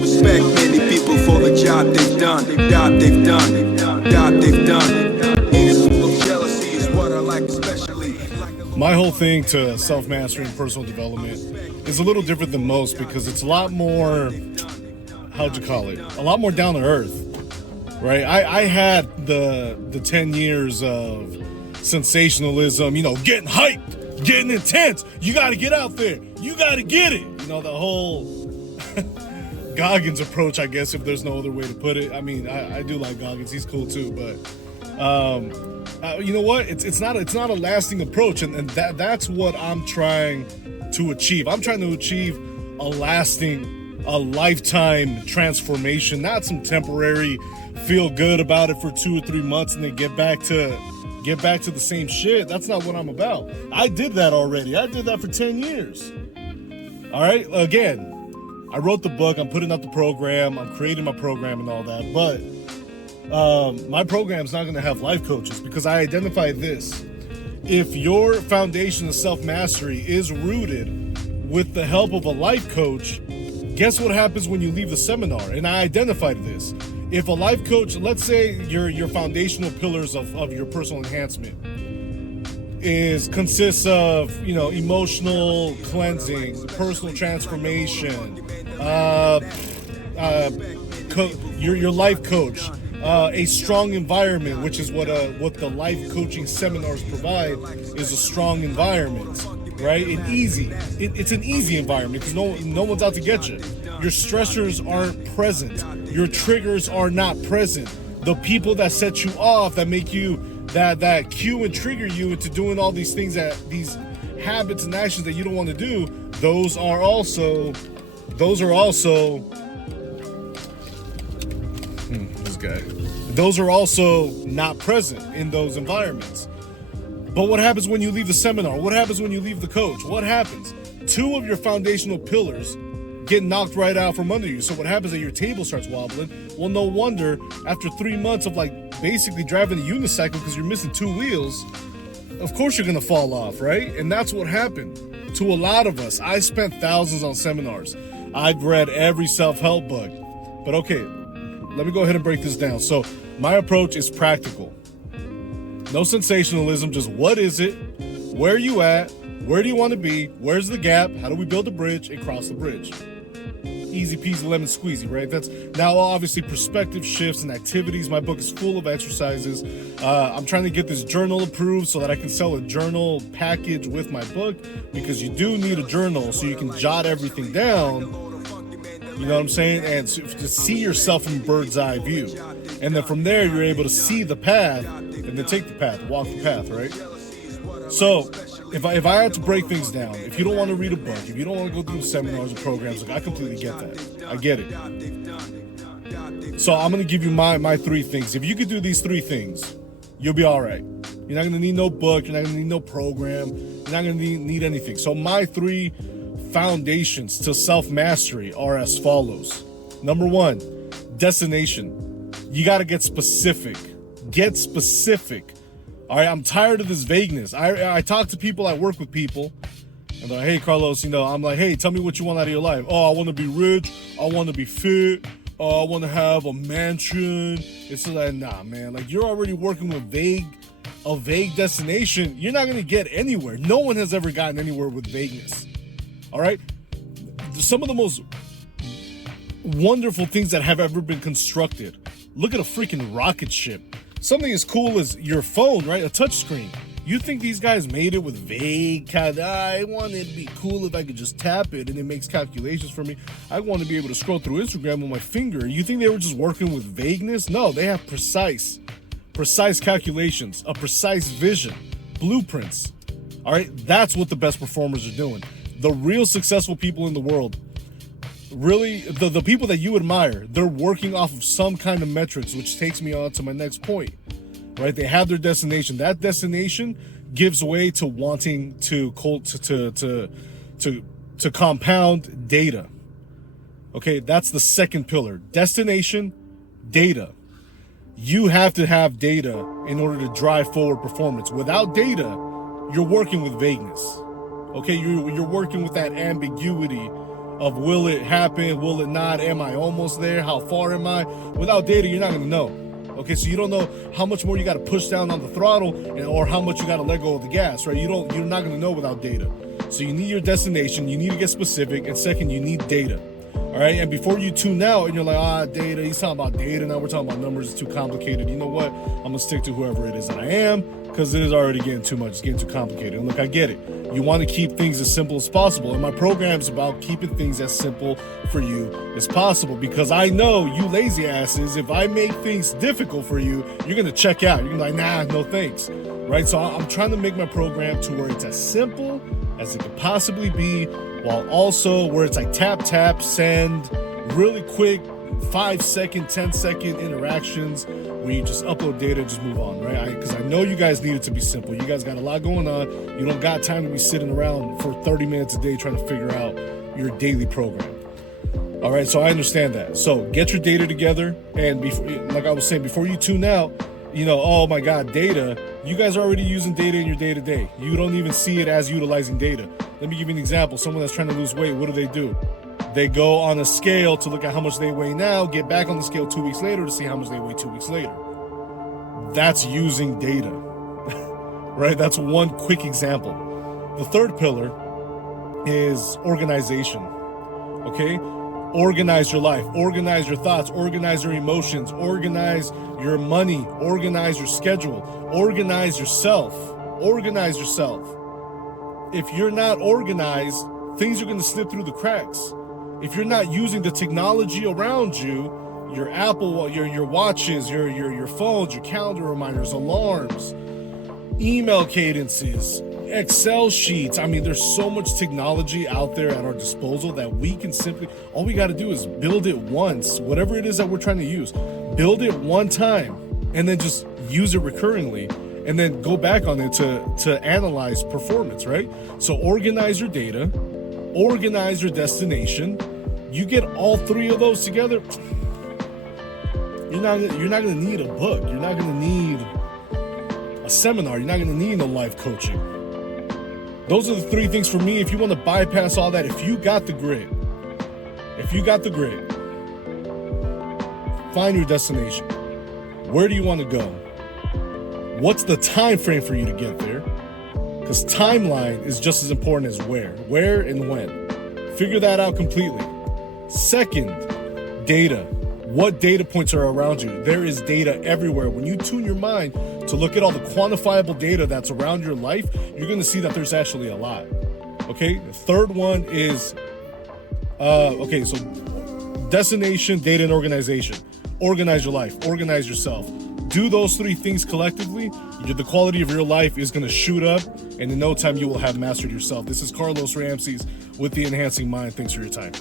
Respect many people for the job they've done. Jealousy is what I like especially. My whole thing to self-mastery and personal development is a little different than most because it's a lot more, how'd you call it? A lot more down to earth, right? I had the 10 years of sensationalism, getting hyped, getting intense. You got to get out there. You got to get it. The whole Goggins approach, I guess, if there's no other way to put it. I mean, I do like Goggins. He's cool too, but you know what? It's not a lasting approach, and that's what I'm trying to achieve. I'm trying to achieve a lifetime transformation, not some temporary feel good about it for 2 or 3 months and then get back to the same shit. That's not what I'm about. I did that already. I did that for 10 years. All right. Again, I wrote the book. I'm putting out the program. I'm creating my program and all that. But my program's not going to have life coaches because I identified this. If your foundation of self-mastery is rooted with the help of a life coach, guess what happens when you leave the seminar? And I identified this. If a life coach, let's say your foundational pillars of your personal enhancement consists of, emotional cleansing, personal transformation, your life coach, a strong environment, which is what the life coaching seminars provide, is a strong environment, right? It's an easy environment because no one's out to get you. Your stressors aren't present. Your triggers are not present. The people that set you off, that make you that cue and trigger you into doing all these things, these habits and actions that you don't want to do, those are also those are also not present in those environments. But what happens when you leave the seminar? What happens when you leave the coach? What happens? 2 of your foundational pillars get knocked right out from under you. So what happens is your table starts wobbling. Well, no wonder after 3 months of basically driving a unicycle because you're missing 2 wheels, of course you're gonna fall off, right? And that's what happened to a lot of us. I spent thousands on seminars. I've read every self-help book. But okay, let me go ahead and break this down. So my approach is practical. No sensationalism, just what is it? Where are you at? Where do you want to be? Where's the gap? How do we build a bridge and cross the bridge? Easy peasy lemon squeezy, right? That's now obviously perspective shifts and activities. My book is full of exercises. I'm trying to get this journal approved so that I can sell a journal package with my book, because you do need a journal so you can jot everything down. You know what I'm saying? And to see yourself from bird's eye view. And then from there, you're able to see the path and then take the path, walk the path, right? So if I had to break things down, if you don't want to read a book, if you don't want to go through seminars and programs, I completely get that. I get it. So I'm going to give you my 3 things. If you could do these 3 things, you'll be all right. You're not going to need no book. You're not going to need no program. You're not going to need anything. So my 3 foundations to self-mastery are as follows. Number 1, destination. You got to get specific. Get specific. All right, I'm tired of this vagueness. I talk to people, I work with people, and they're like, hey, Carlos, I'm like, hey, tell me what you want out of your life. Oh, I want to be rich. I want to be fit. Oh, I want to have a mansion. It's like, nah, man. You're already working with a vague destination. You're not going to get anywhere. No one has ever gotten anywhere with vagueness. All right? Some of the most wonderful things that have ever been constructed. Look at a freaking rocket ship. Something as cool as your phone, right? A touch screen. You think these guys made it with vague I want it to be cool if I could just tap it and it makes calculations for me. I want to be able to scroll through Instagram with my finger. You think they were just working with vagueness? No, they have precise calculations, a precise vision, blueprints. All right, that's what the best performers are doing. The real successful people in the world, really, the people that you admire, they're working off of some kind of metrics, which takes me on to my next point, right? They have their destination. That destination gives way to wanting to compound data. Okay, that's the second pillar. Destination, data. You have to have data in order to drive forward performance. Without data, you're working with vagueness. Okay, you're working with that ambiguity of will it happen, will it not, am I almost there, how far am I? Without data, you're not going to know. Okay, so you don't know how much more you got to push down on the throttle or how much you got to let go of the gas, right? You're not going to know without data. So you need your destination, you need to get specific, and second, you need data. All right, and before you tune out and you're like, data, he's talking about data, now we're talking about numbers, it's too complicated. You know what? I'm gonna stick to whoever it is that I am, because it is already getting too much, it's getting too complicated. And look, I get it. You want to keep things as simple as possible, and my program's about keeping things as simple for you as possible, because I know you lazy asses, if I make things difficult for you, you're gonna check out. You're gonna be like, nah, no thanks, right? So I'm trying to make my program to where it's as simple as it could possibly be, while also where it's like tap, send, really quick 5-second, 10-second interactions where you just upload data and just move on, right? Because I know you guys need it to be simple. You guys got a lot going on. You don't got time to be sitting around for 30 minutes a day trying to figure out your daily program. All right, so I understand that. So get your data together, and before, like I was saying, before you tune out, oh my God, data, you guys are already using data in your day-to-day. You don't even see it as utilizing data. Let me give you an example. Someone that's trying to lose weight, what do? They go on a scale to look at how much they weigh now, get back on the scale 2 weeks later to see how much they weigh 2 weeks later. That's using data, right? That's one quick example. The third pillar is organization, okay? Organize your life, organize your thoughts, organize your emotions, organize your money, organize your schedule, organize yourself. If you're not organized, things are going to slip through the cracks. If you're not using the technology around you, your Apple, your watches, your phones, your calendar reminders, alarms, email cadences, Excel sheets. I mean, there's so much technology out there at our disposal that we can all we got to do is build it once, whatever it is that we're trying to use, build it one time and then just use it recurringly and then go back on it to analyze performance, right? So organize your data, organize your destination. You get all three of those together, you're not going to need a book. You're not going to need a seminar. You're not going to need no life coaching. Those are the three things for me. If you want to bypass all that, if you got the grit, find your destination. Where do you want to go? What's the time frame for you to get there? Because timeline is just as important as where and when. Figure that out completely. Second, data. What data points are around you? There is data everywhere. When you tune your mind to look at all the quantifiable data that's around your life, you're going to see that there's actually a lot. Okay. The third one is, so destination, data, and organization. Organize your life, organize yourself. Do those three things collectively, the quality of your life is going to shoot up, and in no time you will have mastered yourself. This is Carlos Ramses with the Enhancing Mind. Thanks for your time.